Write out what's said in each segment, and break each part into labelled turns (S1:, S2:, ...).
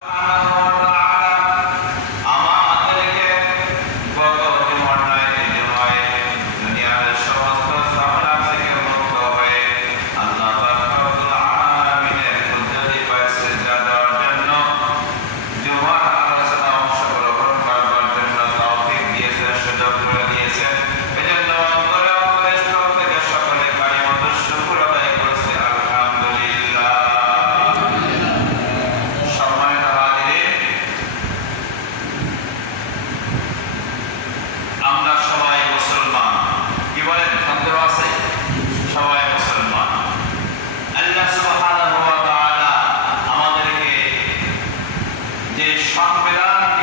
S1: Wow. Vamos pegar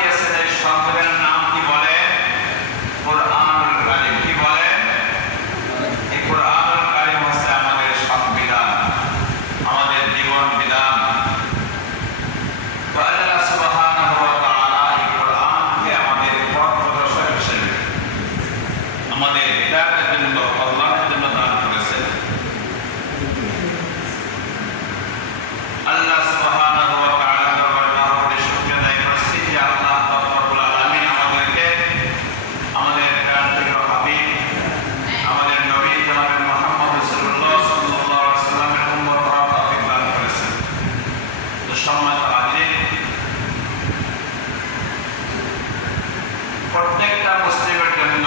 S1: প্রত্যেকটা মুসলিমের জন্য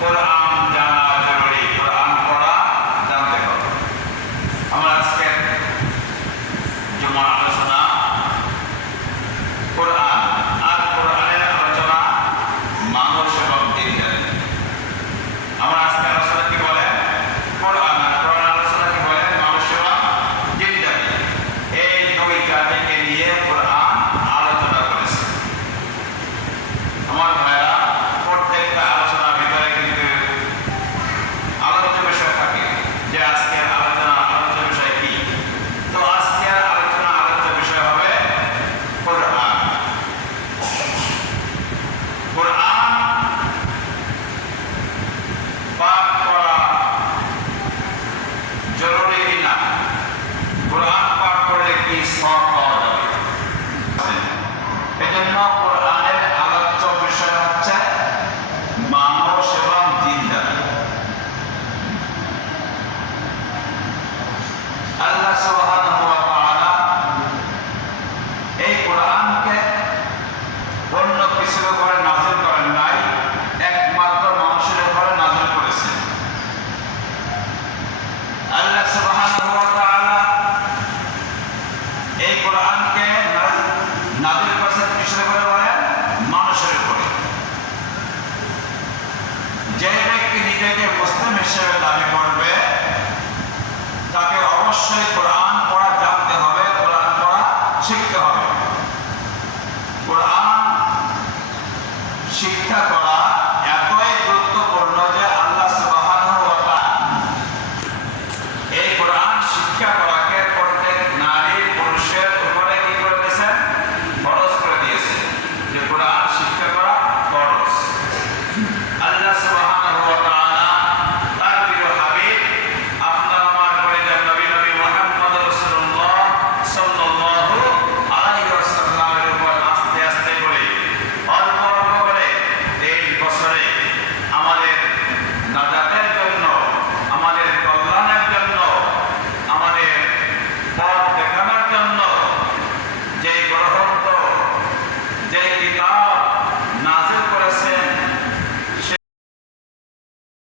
S1: কোরআন এই কোরআনকে কৃষ্ণ করে বলেন মানুষের উপরে। যে ব্যক্তি নিজেকে মুসলিম হিসেবে দাবি করবে, তাকে অবশ্যই কোরআন পড়া জানতে হবে, কোরআন পড়া শিখতে হবে। কোরআন শিক্ষা করা